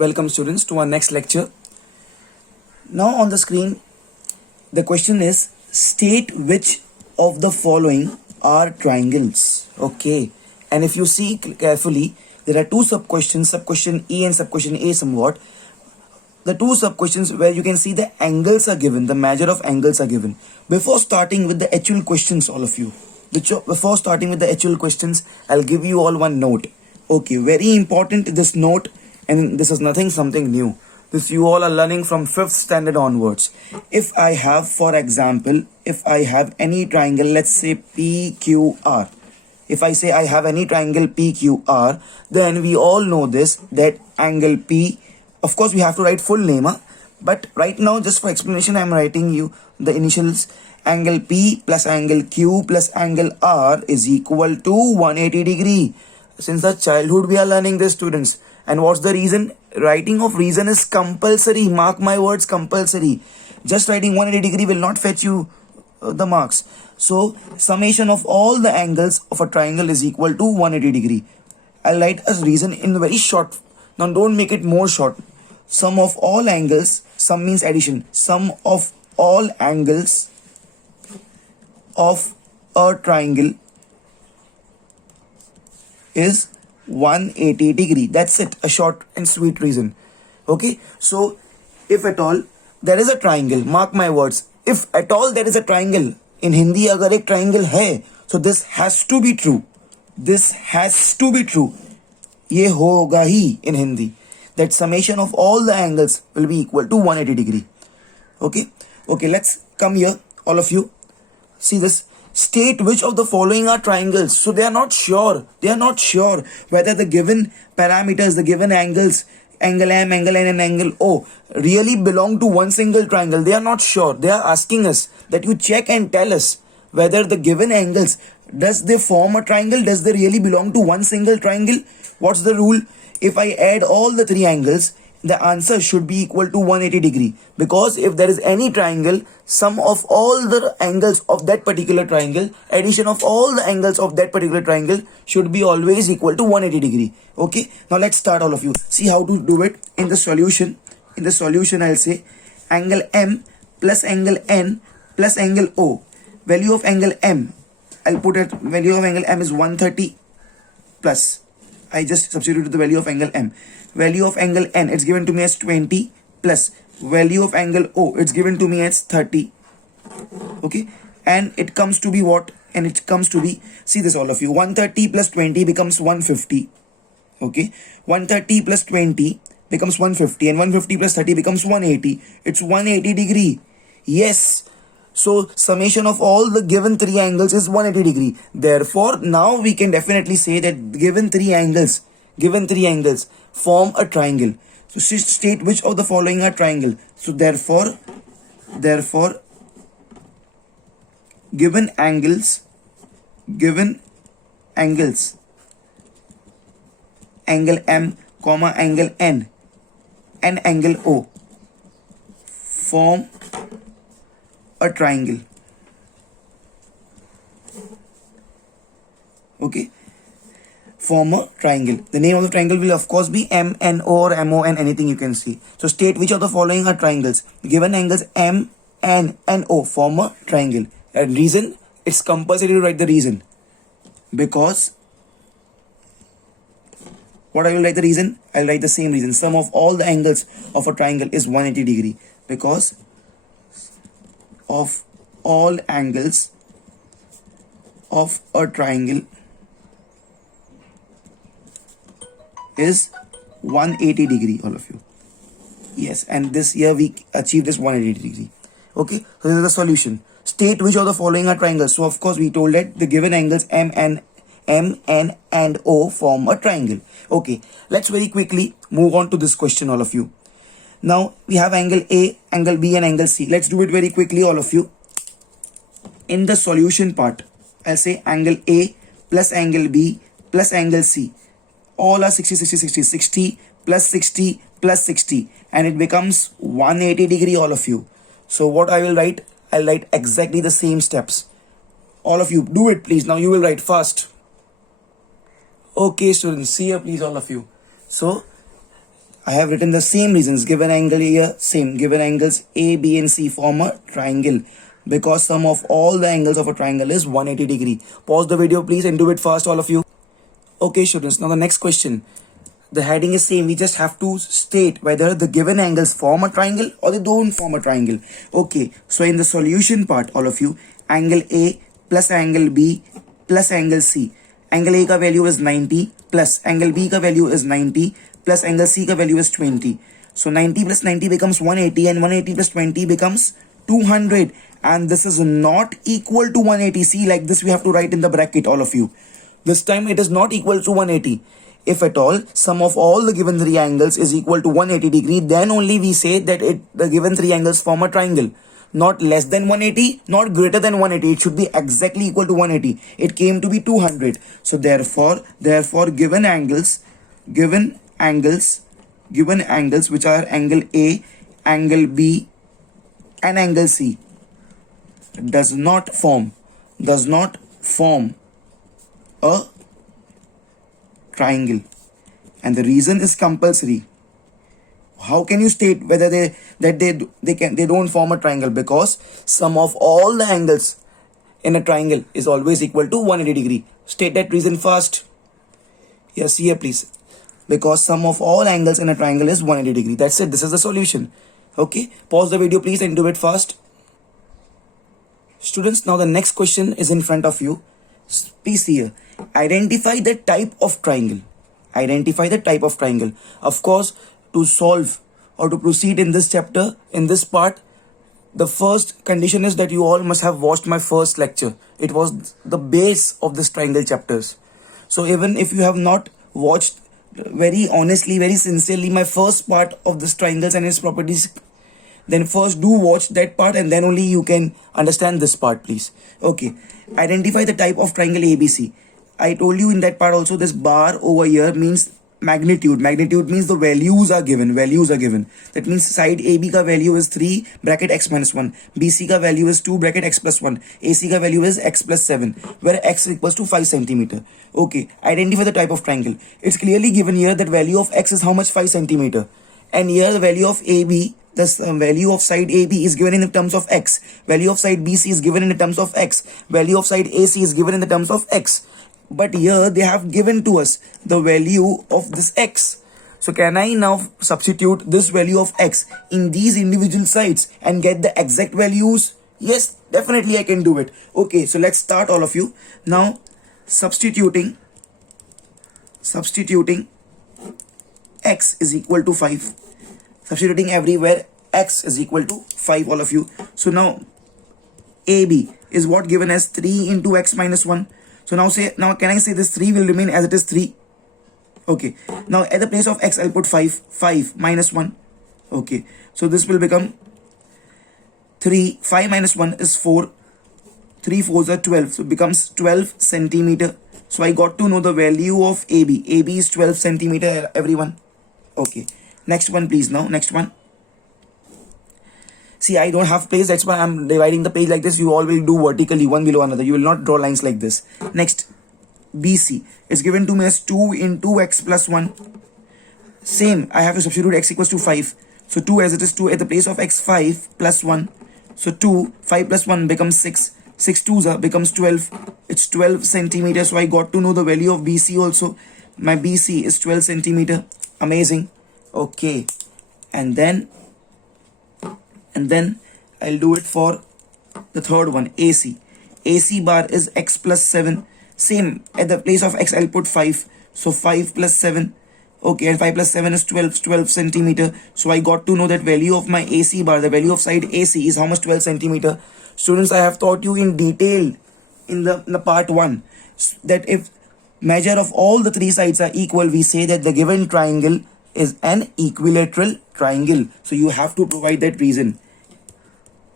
Welcome students to our next lecture. Now on the screen, the question is state which of the following are triangles. Okay, and if you see carefully, there are two sub-questions, sub-question E and sub-question A somewhat. The two sub-questions where you can see the angles are given, the measure of angles are given. Before starting with the actual questions, all of you, before starting with the actual questions, I'll give you all one note. Okay, very important this note, and this is something new. This you all are learning from 5th standard onwards. If I have, for example, if I have any triangle, let's say PQR. If I say I have any triangle PQR, then we all know this, that angle P, of course we have to write full name, but right now just for explanation I am writing you the initials. Angle P plus angle Q plus angle R is equal to 180 degree. Since the childhood we are learning this, students. And what's the reason? Writing of reason is compulsory. Mark my words, compulsory. Just writing 180 degree will not fetch you the marks. So summation of all the angles of a triangle is equal to 180 degree. I'll write as reason in very short. Now don't make it more short. Sum of all angles, sum means addition. Sum of all angles of a triangle is 180 degree. That's it, a short and sweet reason. Okay, so if at all there is a triangle, mark my words, if at all there is a triangle, in Hindi agar ek triangle hai, so this has to be true. This has to be true. Ye hoga hi in Hindi, that summation of all the angles will be equal to 180 degree. Okay, let's come here, all of you. See this. State which of the following are triangles. So they are not sure. They are not sure whether the given parameters, the given angles, angle M, angle N and angle O really belong to one single triangle. They are not sure. They are asking us that you check and tell us whether the given angles, does they form a triangle? Does they really belong to one single triangle? What's the rule? If I add all the three angles, the answer should be equal to 180 degree, because if there is any triangle, sum of all the angles of that particular triangle, addition of all the angles of that particular triangle should be always equal to 180 degree. Okay, now let's start, all of you. See how to do it in the solution. In the solution, I'll say angle M plus angle N plus angle O. Value of angle M, I'll put it, value of angle M is 130 plus, I just substituted the value of angle M. Value of angle N, it's given to me as 20 plus value of angle O, it's given to me as 30. Okay, and it comes to be what? And it comes to be, see this, all of you, 130 plus 20 becomes 150. Okay, 130 plus 20 becomes 150, and 150 plus 30 becomes 180. It's 180 degree. Yes. So summation of all the given three angles is 180 degree. Therefore, now we can definitely say that given three angles form a triangle. So state which of the following are triangle. So therefore, given angles, angle M, comma angle N and angle O form a triangle. Okay, form a triangle. The name of the triangle will of course be MNO or MON, anything you can see. So state which of the following are triangles. Given angles M, N and O form a triangle. And reason, it's compulsory to write the reason, because what I will write the reason? I'll write the same reason. Sum of all the angles of a triangle is 180 degree, because of all angles of a triangle is 180 degree, all of you. Yes, and this year we achieved this 180 degree. Okay, so this is the solution. State which of the following are triangles. So of course we told that the given angles M, N and O form a triangle. Okay, let's very quickly move on to this question, all of you. Now we have angle A, angle B and angle C. Let's do it very quickly, all of you. In the solution part, I'll say angle A plus angle B plus angle C. All are 60, 60, 60, 60 plus 60 plus 60. And it becomes 180 degree, all of you. So what I will write? I'll write exactly the same steps. All of you, do it please. Now you will write fast. Okay students, see here please, all of you. So I have written the same reasons. Given angle here, same. Given angles A, B and C form a triangle because sum of all the angles of a triangle is 180 degree. Pause the video please and do it fast, all of you. Okay students, now the next question. The heading is same. We just have to state whether the given angles form a triangle or they don't form a triangle. Okay, so in the solution part, all of you, angle A plus angle B plus angle C. Angle A का value is 90 plus angle B का value is 90 plus angle C का value is 20. So 90 plus 90 becomes 180 and 180 plus 20 becomes 200. And this is not equal to 180. See, like this we have to write in the bracket, all of you. This time it is not equal to 180. If at all, sum of all the given three angles is equal to 180 degree, then only we say that the given three angles form a triangle. Not less than 180, not greater than 180. It should be exactly equal to 180. It came to be 200. So therefore, given angles which are angle A, angle B and angle C does not form a triangle, and the reason is compulsory. How can you state whether they don't form a triangle? Because sum of all the angles in a triangle is always equal to 180 degree. State that reason fast. Yes, here please. Because sum of all angles in a triangle is 180 degree. That's it. This is the solution. Okay, pause the video please and do it fast. Students, now the next question is in front of you. Please see here. Identify the type of triangle. Identify the type of triangle. Of course, to solve or to proceed in this chapter, in this part, the first condition is that you all must have watched my first lecture. It was the base of this triangle chapters. So even if you have not watched very honestly, very sincerely my first part of this triangles and its properties, then first do watch that part and then only you can understand this part, please. Okay, identify the type of triangle ABC. I told you in that part also, this bar over here means magnitude. Magnitude means the values are given. That means side AB ka value is 3 bracket x minus 1. BC ka value is 2 bracket x plus 1. AC ka value is x plus 7, where x equals to 5 centimeter. Okay, identify the type of triangle. It's clearly given here that value of x is how much? 5 centimeter. And here the value of AB, the value of side AB is given in the terms of x. Value of side BC is given in the terms of x. Value of side AC is given in the terms of x. But here they have given to us the value of this x. So can I now substitute this value of x in these individual sides and get the exact values? Yes, definitely I can do it. Okay, so let's start, all of you. Now substituting x is equal to 5. Substituting everywhere x is equal to 5, all of you. So now AB is what given as 3 into x minus 1. So now can I say this 3 will remain as it is 3? Okay. Now at the place of x I'll put 5 minus 1. Okay. So this will become 3. 5 minus 1 is 4. 3 4s are 12. So it becomes 12 centimeter. So I got to know the value of AB. AB is 12 centimeter, everyone. Okay. Next one please now. Next one. See, I don't have page, that's why I'm dividing the page like this. You all will do vertically, one below another. You will not draw lines like this. Next, BC is given to me as 2 into x plus 1. Same, I have to substitute x equals to 5. So 2 as it is 2 at the place of x, 5 plus 1. So 2, 5 plus 1 becomes 6. 6 2s becomes 12. It's 12 centimeter. So I got to know the value of BC also. My BC is 12 centimeter. Amazing. Okay. And then I'll do it for the third one, AC. AC bar is x plus 7. Same, at the place of x I'll put 5. So 5 plus 7. Okay, and 5 plus 7 is 12 centimeter. So I got to know that value of my AC bar, the value of side AC is how much? 12 centimeter. Students, I have taught you in detail in the part 1 that if measure of all the three sides are equal, we say that the given triangle is an equilateral triangle. So you have to provide that reason.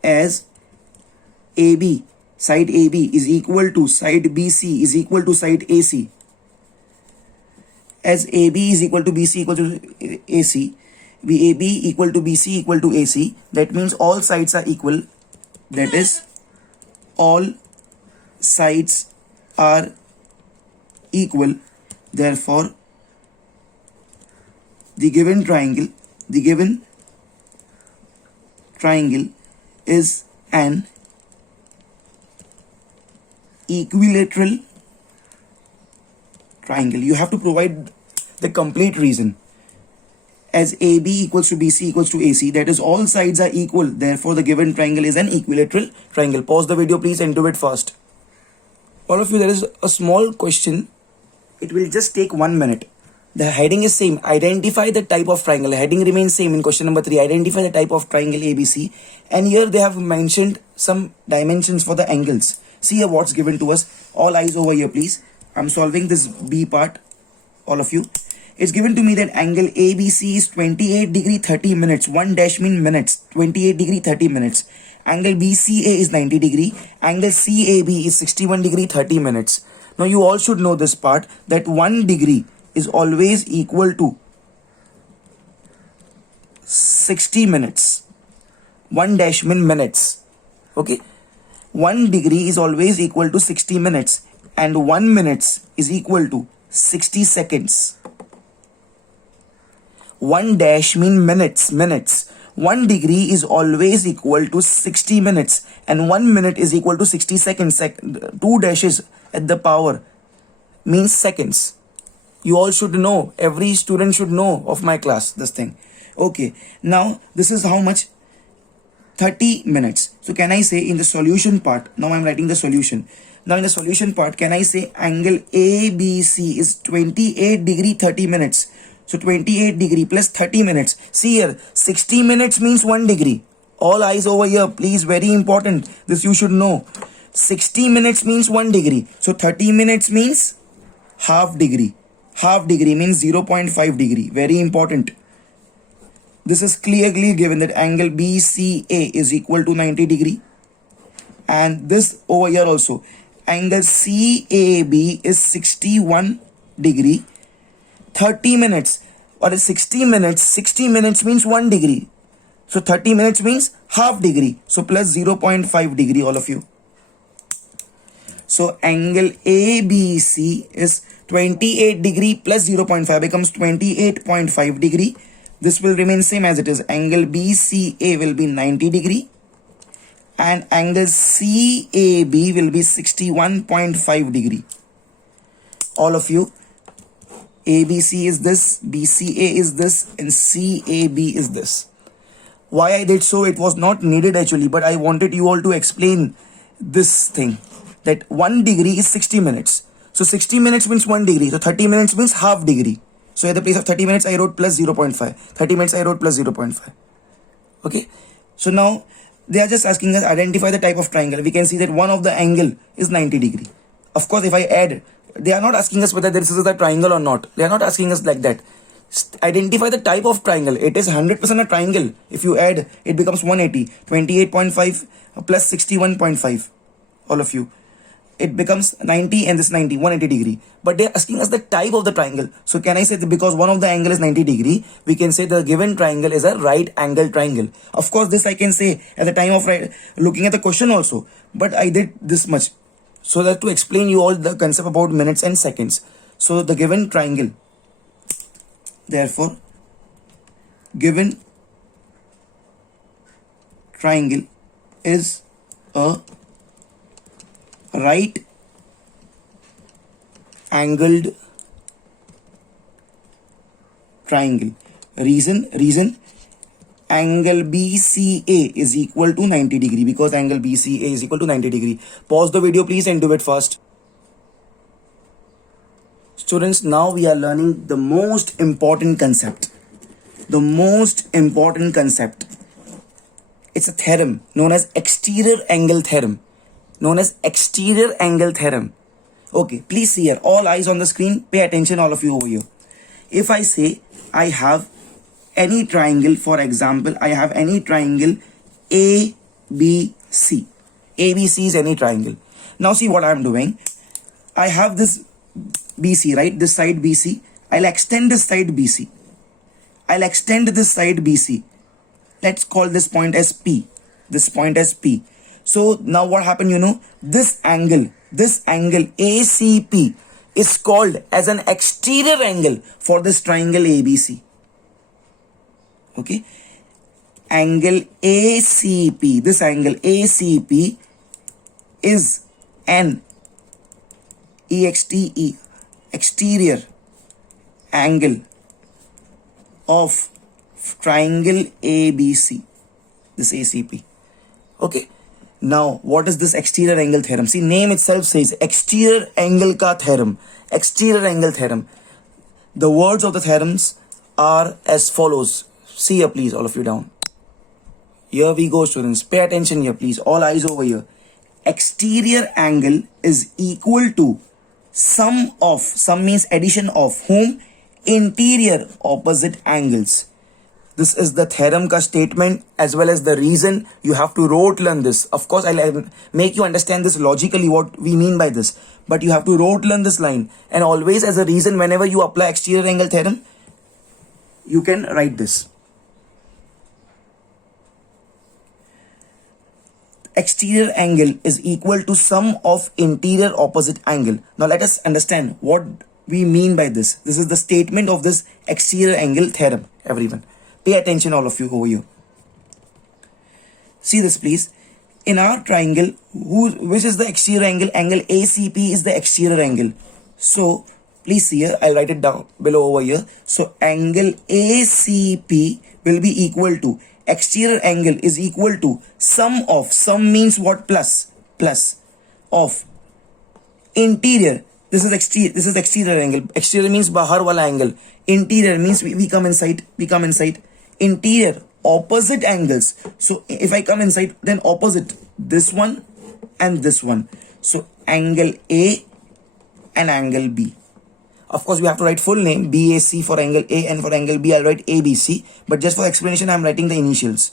As AB, side AB is equal to side BC is equal to side AC. As AB is equal to BC equal to AC, AB equal to BC equal to AC, that means all sides are equal. That is, all sides are equal. Therefore, the given triangle is an equilateral triangle. You have to provide the complete reason. As AB equals to BC equals to AC, that is, all sides are equal, therefore the given triangle is an equilateral triangle. Pause the video please and do it fast. All of you, there is a small question. It will just take 1 minute. The heading is same. Identify the type of triangle. The heading remains same in question number 3. Identify the type of triangle ABC. And here they have mentioned some dimensions for the angles. See here what's given to us. All eyes over here please. I'm solving this B part. All of you. It's given to me that angle ABC is 28 degree 30 minutes. 1 dash mean minutes. 28 degree 30 minutes. Angle BCA is 90 degree. Angle CAB is 61 degree 30 minutes. Now you all should know this part, that 1 degree is always equal to 60 minutes. 1 dash mean minutes. Okay. 1 degree is always equal to 60 minutes. And 1 minute is equal to 60 seconds. 1 dash mean minutes. 1 degree is always equal to 60 minutes and 1 minute is equal to 60 seconds. 2 dashes at the power means seconds. You all should know. Every student should know of my class this thing. Okay. Now this is how much? 30 minutes. So can I say in the solution part, now I'm writing the solution. Now in the solution part, can I say angle ABC is 28 degree 30 minutes. So 28 degree plus 30 minutes. See here, 60 minutes means 1 degree. All eyes over here, please, very important. This you should know. 60 minutes means 1 degree. So 30 minutes means half degree. Half degree means 0.5 degree. Very important. This is clearly given that angle BCA is equal to 90 degree. And this over here also. Angle CAB is 61 degree. 30 minutes or 60 minutes means 1 degree. So 30 minutes means half degree. So plus 0.5 degree, all of you. So angle ABC is 28 degree plus 0.5 becomes 28.5 degree. This will remain same as it is. Angle BCA will be 90 degree. And angle CAB will be 61.5 degree. All of you. ABC is this, BCA is this, and CAB is this. Why I did so, it was not needed actually, but I wanted you all to explain this thing, that 1 degree is 60 minutes. So 60 minutes means 1 degree. So 30 minutes means half degree. So at the place of 30 minutes, I wrote plus 0.5. 30 minutes, I wrote plus 0.5. Okay. So now they are just asking us identify the type of triangle. We can see that one of the angle is 90 degree. Of course, if I add, they are not asking us whether this is a triangle or not. They are not asking us like that. Identify the type of triangle. It is 100% a triangle. If you add, it becomes 180. 28.5 plus 61.5. All of you. It becomes 90 and this 90, 180 degree. But they are asking us the type of the triangle. So can I say that because one of the angle is 90 degree, we can say the given triangle is a right angle triangle. Of course, this I can say at the time of looking at the question also. But I did this much, so that to explain you all the concept about minutes and seconds. So the given triangle, therefore, given triangle is a right angled triangle. Reason angle BCA is equal to 90 degree, because angle BCA is equal to 90 degree. Pause the video please and do it fast. Students, now we are learning the most important concept. It's a theorem known as exterior angle theorem. Okay, please see here. All eyes on the screen. Pay attention, all of you over here. If I say I have any triangle, for example, I have any triangle ABC. ABC is any triangle. Now see what I am doing. I have this BC, right? This side BC. I'll extend this side BC. Let's call this point as P. So now what happened, you know, this angle ACP is called as an exterior angle for this triangle ABC. Okay, angle ACP, this angle ACP is an EXTE, exterior angle of triangle ABC, this ACP. Okay, now what is this exterior angle theorem? See, name itself says exterior angle ka theorem, exterior angle theorem. The words of the theorems are as follows. See here, please, all of you down. Here we go, students. Pay attention here, please. All eyes over here. Exterior angle is equal to sum means addition of whom? Interior opposite angles. This is the theorem ka statement as well as the reason. You have to rote learn this. Of course, I'll make you understand this logically what we mean by this. But you have to rote learn this line. And always as a reason, whenever you apply exterior angle theorem, you can write this. Exterior angle is equal to sum of interior opposite angle. Now let us understand what we mean by this. This is the statement of this exterior angle theorem, everyone. Pay attention, all of you over here. See this, please. In our triangle, which is the exterior angle? Angle ACP is the exterior angle. So please see here, I'll write it down below over here. So angle ACP will be equal to, exterior angle is equal to sum means what? Plus of interior. This is exterior angle. Exterior means bahar wala angle. Interior means we come inside. Interior opposite angles. So if I come inside, then opposite this one and this one. So angle A and angle B. Of course, we have to write full name, BAC for angle A, and for angle B, I'll write ABC. But just for explanation, I'm writing the initials.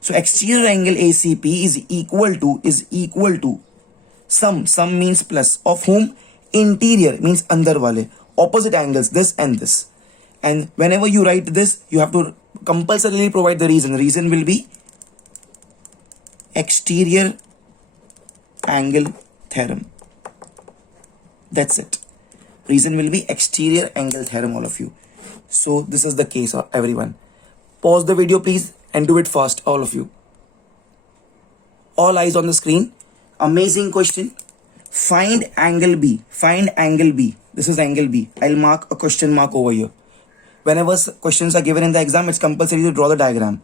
So exterior angle ACP is equal to sum means plus, of whom? Interior means andar wale, opposite angles, this and this. And whenever you write this, you have to compulsorily provide the reason. Reason will be exterior angle theorem. That's it. Reason will be exterior angle theorem, all of you. So this is the case, everyone. Pause the video, please, and do it fast, all of you. All eyes on the screen. Amazing question. Find angle B. Find angle B. This is angle B. I'll mark a question mark over here. Whenever questions are given in the exam, it's compulsory to draw the diagram.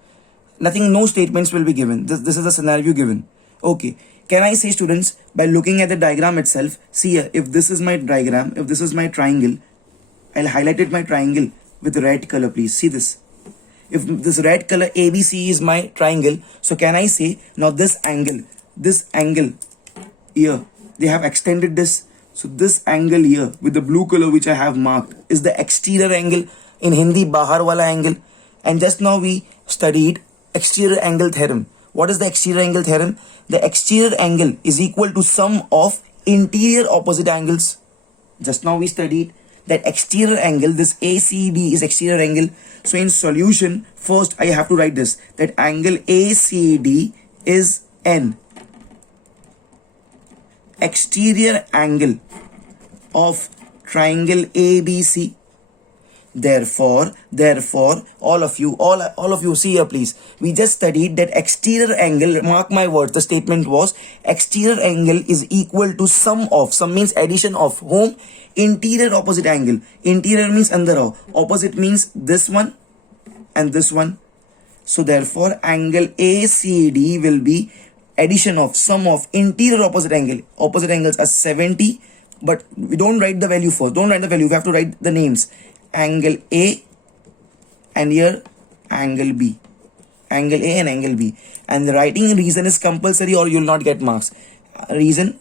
No statements will be given. This is the scenario given. Okay. Can I say, students, by looking at the diagram itself, see here, if this is my diagram, if this is my triangle, I'll highlight my triangle with red color, please. See this. If this red color ABC is my triangle, so can I say, now this angle here, they have extended this. So this angle here with the blue color which I have marked is the exterior angle, in Hindi bahar wala angle. And just now we studied exterior angle theorem. What is the exterior angle theorem? The exterior angle is equal to sum of interior opposite angles. Just now we studied that exterior angle, this ACD is exterior angle. So in solution, first I have to write this, that angle ACD is an exterior angle of triangle ABC. Therefore, all of you see here, please. We just studied that exterior angle, mark my words, the statement was exterior angle is equal to sum means addition of whom? Interior opposite angle. Interior means andar, opposite means this one and this one. So therefore, angle ACD will be addition of sum of interior opposite angle. Opposite angles are 70, but we don't write the value first. Don't write the value, we have to write the names. Angle A and here angle B. Angle A and angle B. And the writing reason is compulsory or you will not get marks. Reason,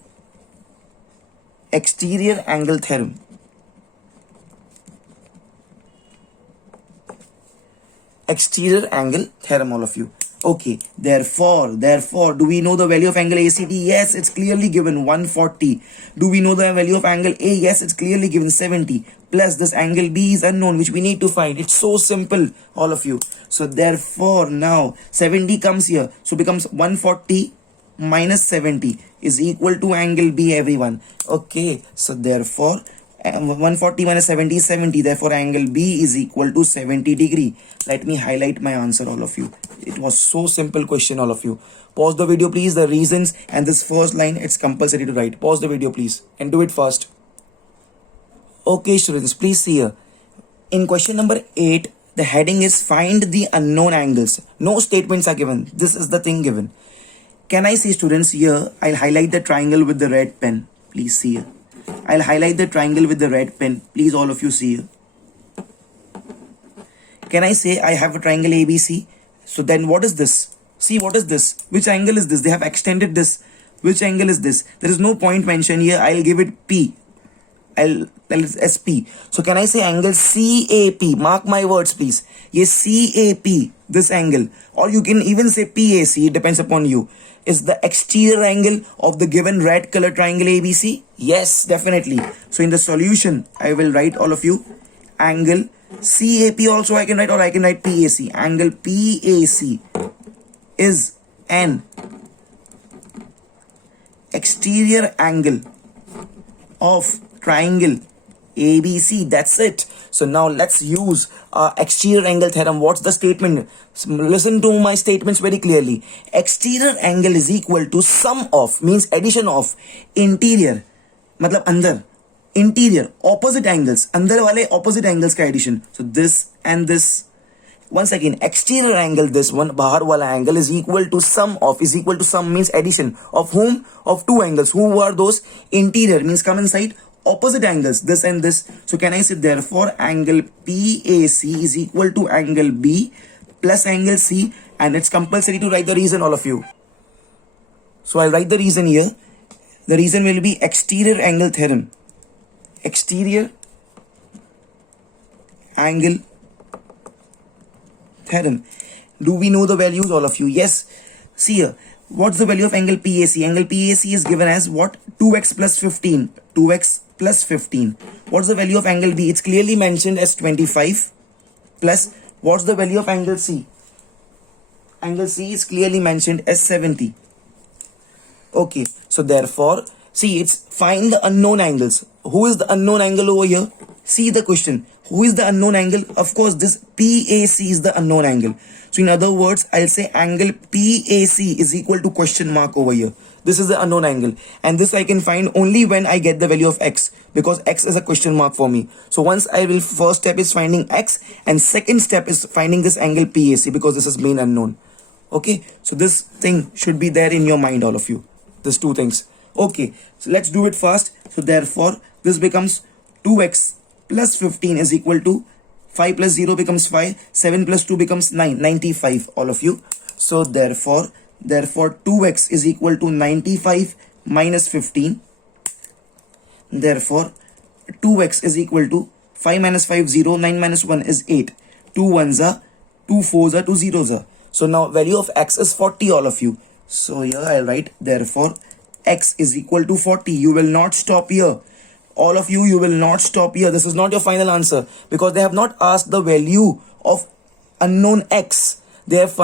exterior angle theorem. Exterior angle theorem, all of you. Okay, therefore, do we know the value of angle ACD? Yes, it's clearly given 140. Do we know the value of angle A? Yes, it's clearly given 70. Plus this angle B is unknown, which we need to find. It's so simple, all of you. So therefore, now 70 comes here. So becomes 140 minus 70 is equal to angle B, everyone. Okay, so therefore, 140 minus 70 is 70. Therefore, angle B is equal to 70 degree. Let me highlight my answer, all of you. It was so simple question, all of you. Pause the video, please. The reasons and this first line, it's compulsory to write. Pause the video, please, and do it fast. Okay, students, please see here. In question number 8, the heading is find the unknown angles. No statements are given. This is the thing given. Can I see, students, here? I'll highlight the triangle with the red pen. Please see here. I'll highlight the triangle with the red pen. Please, all of you see here. Can I say I have a triangle ABC? So then what is this? See, what is this? Which angle is this? They have extended this. Which angle is this? There is no point mentioned here. I'll give it P. I'll tell it SP. So can I say angle CAP? Mark my words, please. Yes, CAP, this angle. Or you can even say PAC, it depends upon you. Is the exterior angle of the given red color triangle ABC? Yes, definitely. So in the solution, I will write, all of you, angle CAP also I can write, or I can write PAC. Angle PAC is an exterior angle of triangle ABC. That's it. So now let's use exterior angle theorem. What's the statement? Listen to my statements very clearly. Exterior angle is equal to sum of, means addition of, interior, मतलब अंदर, interior, opposite angles, अंदर वाले opposite angles का addition. So this and this. Once again, exterior angle, this one, bahar wala angle is equal to sum of, is equal to sum means addition of whom? Of two angles. Who are those? Interior means come inside, opposite angles, this and this. So can I say therefore angle PAC is equal to angle B plus angle C, and it's compulsory to write the reason, all of you. So I'll write the reason here. The reason will be exterior angle theorem. Exterior angle theorem. Do we know the values, all of you? Yes. See here. What's the value of angle PAC? Angle PAC is given as what? 2x plus 15. 2x plus 15. What's the value of angle B? It's clearly mentioned as 25 plus what's the value of angle C? Angle C is clearly mentioned as 70. Okay, so therefore, see, it's find the unknown angles. Who is the unknown angle over here? See the question. Who is the unknown angle? Of course, this PAC is the unknown angle. So in other words, I'll say angle PAC is equal to question mark over here. This is the unknown angle. And this I can find only when I get the value of x, because x is a question mark for me. So once I will, first step is finding x, and second step is finding this angle PAC, because this is main unknown. Okay, so this thing should be there in your mind, all of you. These two things. Okay, so let's do it fast. So therefore, this becomes 2x plus 15 is equal to 5 plus 0 becomes 5, 7 plus 2 becomes 9, 95, all of you. So therefore 2x is equal to 95 minus 15. Therefore 2x is equal to 5 minus 5 0, 9 minus 1 is 8, 2 1s are 2 4s are 2 zeros are. So now value of x is 40, all of you. So here I'll write therefore x is equal to 40. You will not stop here. All of you will not stop here. This is not your final answer, because they have not asked the value of unknown x. They have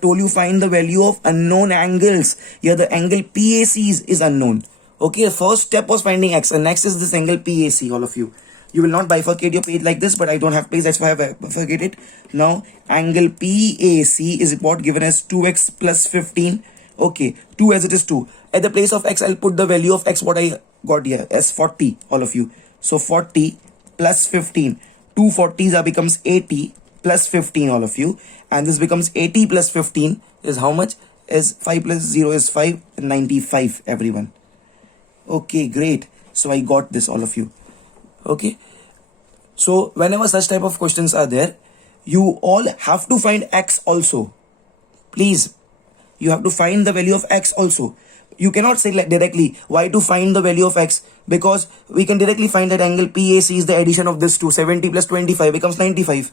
told you find the value of unknown angles. Here the angle PAC is unknown. Okay, first step was finding x, and next is this angle PAC, all of you. You will not bifurcate your page like this, but I don't have page, that's why I have bifurcated. Now angle PAC is what given as 2x plus 15. Okay, 2 as it is 2. At the place of x, I'll put the value of x what I got here as 40, all of you. So 40 plus 15. 2 40s are becomes 80 plus 15, all of you. And this becomes 80 plus 15 is how much? Is 5 plus 0 is 5, 95, everyone. Okay, great. So I got this, all of you. Okay. So whenever such type of questions are there, you all have to find x also. Please. You have to find the value of x also. You cannot say like directly why to find the value of x, because we can directly find that angle PAC is the addition of this two. 70 plus 25 becomes 95.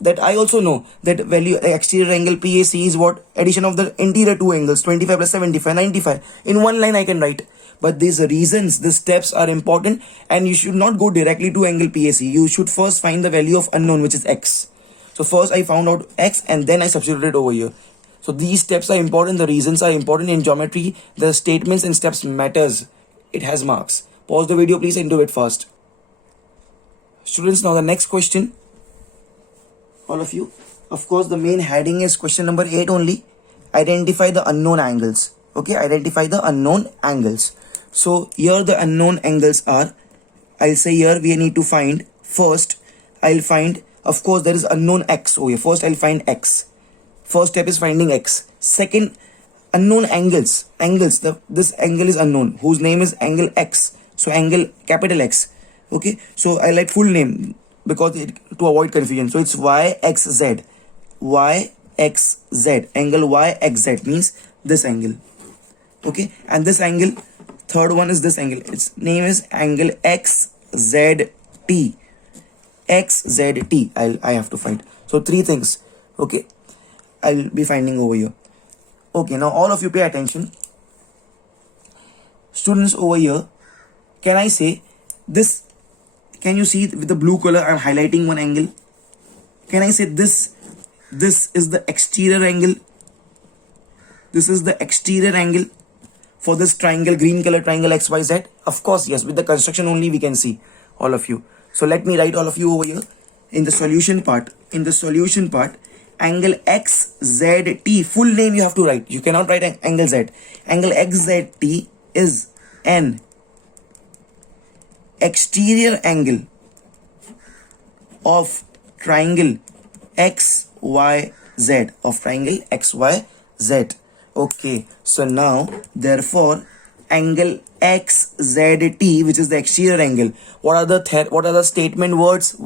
That I also know that value exterior angle PAC is what? Addition of the interior two angles, 25 plus 75, 95. In one line I can write. But these reasons, the steps are important, and you should not go directly to angle PAC. You should first find the value of unknown, which is x. So first I found out x, and then I substituted over here. So these steps are important. The reasons are important in geometry. The statements and steps matters. It has marks. Pause the video please and do it fast. Students, now the next question, all of you. Of course, the main heading is question number 8 only. Identify the unknown angles. Okay, identify the unknown angles. So here the unknown angles are, I'll say here we need to find, first I'll find, of course there is unknown x over here. First I'll find x. First step is finding x. Second, unknown angles. This angle is unknown, whose name is angle x. So angle capital X. Okay, so I like full name because to avoid confusion. So it's YXZ. YXZ. Angle YXZ means this angle. Okay, and this angle, third one is this angle. Its name is angle XZT. XZT. I have to find. So three things. Okay, I'll be finding over here. Okay, now all of you pay attention. Students over here, can I say this? Can you see with the blue color I'm highlighting one angle? Can I say this is the exterior angle? This is the exterior angle for this triangle, green color triangle XYZ? Of course, yes. With the construction only we can see, all of you. So let me write all of you over here in the solution part. In the solution part, angle XZT, full name you have to write. You cannot write angle Z. Angle XZT is an exterior angle of triangle XYZ. Of triangle XYZ. Okay, so now therefore angle XZT, which is the exterior angle, what are the statement words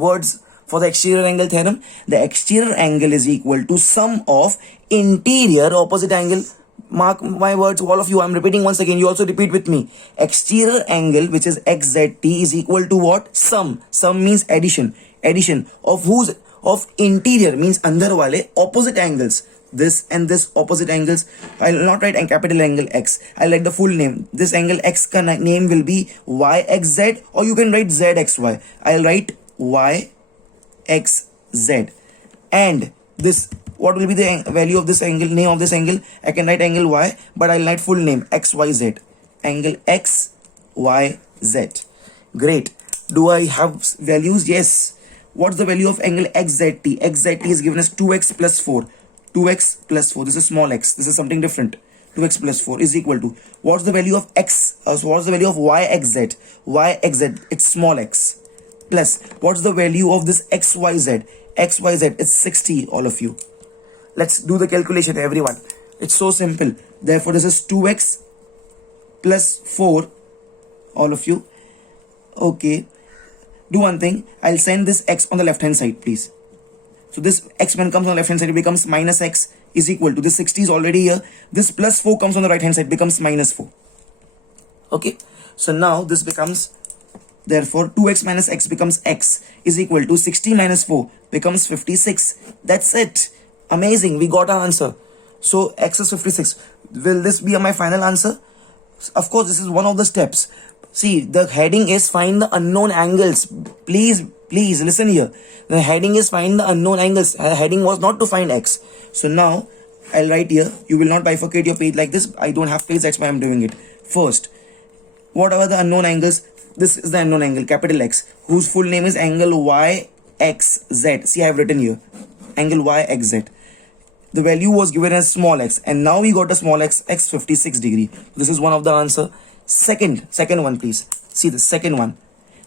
for the exterior angle theorem? The exterior angle is equal to sum of interior opposite angle. Mark my words, all of you. I'm repeating once again. You also repeat with me. Exterior angle, which is XZT, is equal to what? Sum. Sum means addition. Addition of whose? Of interior means andar wale opposite angles. This and this opposite angles. I'll not write a capital angle X. I'll write the full name. This angle X ka name will be YXZ, or you can write ZXY. I'll write YXZ. And this, what will be the value of this angle, name of this angle? I can write angle Y, but I'll write full name XYZ. Angle XYZ. Great. Do I have values? Yes. What's the value of angle XZT? XZT is given as 2x plus 4. 2x plus 4. This is small x. This is something different. 2x plus 4 is equal to, what's the value of x? So what's the value of YXZ? YXZ, it's small x. Plus, what's the value of this XYZ? XYZ, it's 60, all of you. Let's do the calculation, everyone. It's so simple. Therefore, this is 2x plus 4, all of you. Okay. Do one thing. I'll send this x on the left hand side, please. So this x when comes on the left hand side, it becomes minus x is equal to, this 60 is already here. This plus 4 comes on the right hand side, becomes minus 4. Okay. So now this becomes, therefore 2x minus x becomes x is equal to 60 minus 4 becomes 56. That's it. Amazing. We got our answer. So x is 56. Will this be my final answer? Of course, this is one of the steps. See, the heading is find the unknown angles. Please listen here. The heading is find the unknown angles. The heading was not to find x. So now I'll write here. You will not bifurcate your page like this. I don't have page, that's why I'm doing it. First, what are the unknown angles? This is the unknown angle, capital X, whose full name is angle YXZ. See, I have written here. Angle YXZ. The value was given as small x, and now we got a small x, x 56 degree. This is one of the answer. Second one, please. See the second one.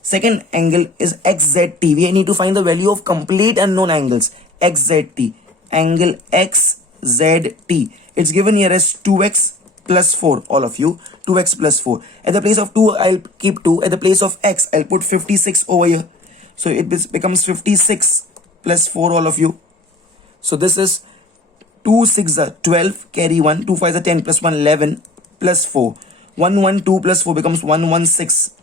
Second angle is XZT. We need to find the value of complete unknown angles. XZT. Angle XZT. It's given here as 2x plus 4, all of you. 2x plus 4. At the place of 2, I'll keep 2. At the place of x, I'll put 56 over here. So it becomes 56 plus 4, all of you. So this is 2 6 are 12, carry 1. 2 5 are 10, plus 1 11, plus 4. 112 plus 4 becomes 116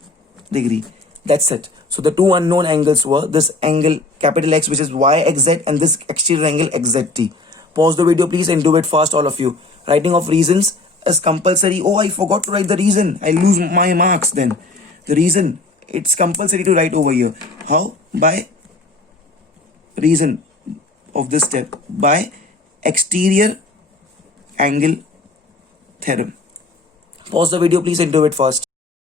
degree. That's it. So the two unknown angles were this angle capital X, which is YXZ, and this exterior angle XZT. Pause the video please and do it fast, all of you. Writing of reasons is compulsory. Oh, I forgot to write the reason. I lose my marks then. The reason, it's compulsory to write over here. How? By reason of this step. By exterior angle theorem. Pause the video please and do it fast.